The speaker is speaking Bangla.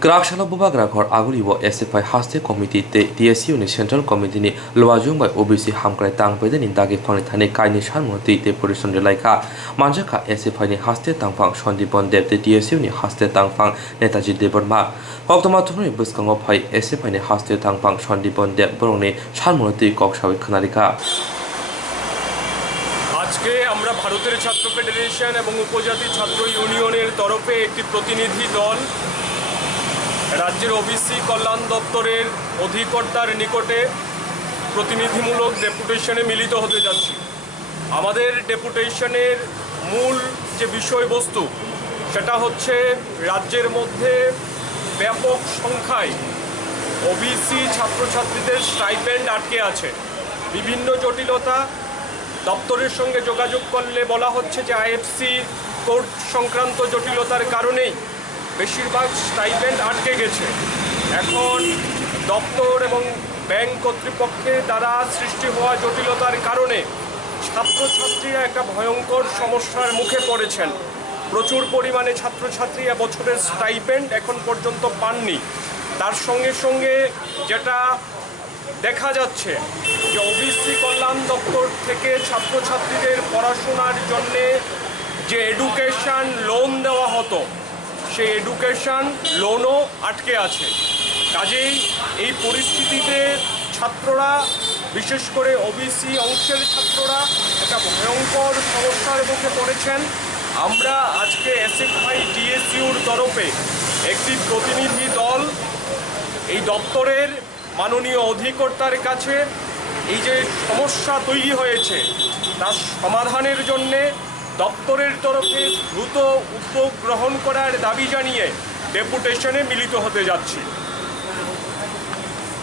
Krakshalo Bubagra Khor Aguribo SFI Haste Committee TSU ni Central Committee ni Lwajung by OBC Hamkrai Tang Pede ni Dagi Phang Thane Kai ni Shanmoti te Purison Laika Manjaka SFI ni Haste Tangphang Shondipon Dev te TSU ni Haste Tangphang Netaji Deborma Hoktoma Thumri Buskango Phai SFI ni Haste Tangphang Shondipon Dev Borong ni Shanmoti Kokshawit Khanalika আজকে আমরা ভারতের ছাত্র ফেডারেশন এবং উপজাতি ছাত্র ইউনিয়নের তরফে একটি প্রতিনিধি দল রাজ্যের ওবিসি কল্যাণ দপ্তরের অধিকর্তার নিকটে প্রতিনিধিমূলক ডেপুটেশনে মিলিত হতে যাচ্ছি। আমাদের ডেপুটেশনের মূল যে বিষয়বস্তু সেটা হচ্ছে রাজ্যের মধ্যে ব্যাপক সংখ্যায় ওবিসি ছাত্রছাত্রীদের স্টাইপেন্ড আটকে আছে। বিভিন্ন জটিলতা দপ্তরের সঙ্গে যোগাযোগ করলে বলা হচ্ছে যে আইএফসি কোড সংক্রান্ত জটিলতার কারণেই বেশিরভাগ স্টাইপেন্ড আটকে গেছে। এখন দপ্তর এবং ব্যাংক কর্তৃপক্ষের দ্বারা সৃষ্টি হওয়া জটিলতার কারণে ছাত্রছাত্রীরা একটা ভয়ঙ্কর সমস্যার মুখে পড়েছেন। প্রচুর পরিমাণে ছাত্রছাত্রী বছরের স্টাইপেন্ড এখন পর্যন্ত পাননি। তার সঙ্গে সঙ্গে যেটা দেখা যাচ্ছে যে ওবিসি কল্যাণ দপ্তর থেকে ছাত্রছাত্রীদের পড়াশোনার জন্যে যে এডুকেশন লোন দেওয়া হতো সেই এডুকেশন লোনও আটকে আছে। কাজেই এই পরিস্থিতিতে ছাত্ররা, বিশেষ করে ওবিসি অংশের ছাত্ররা একটা ভয়ঙ্কর সমস্যার মুখে পড়েছেন। আমরা আজকে এসএফআই টিএসইউর তরফে একটি প্রতিনিধি দল এই দপ্তরের মাননীয় অধিকর্তার কাছে এই যে সমস্যা তৈরি হয়েছে তার সমাধানের জন্যে দপ্তরের তরফে দ্রুত উদ্যোগ গ্রহণ করার দাবি জানিয়ে ডেপুটেশনে মিলিত হতে যাচ্ছি।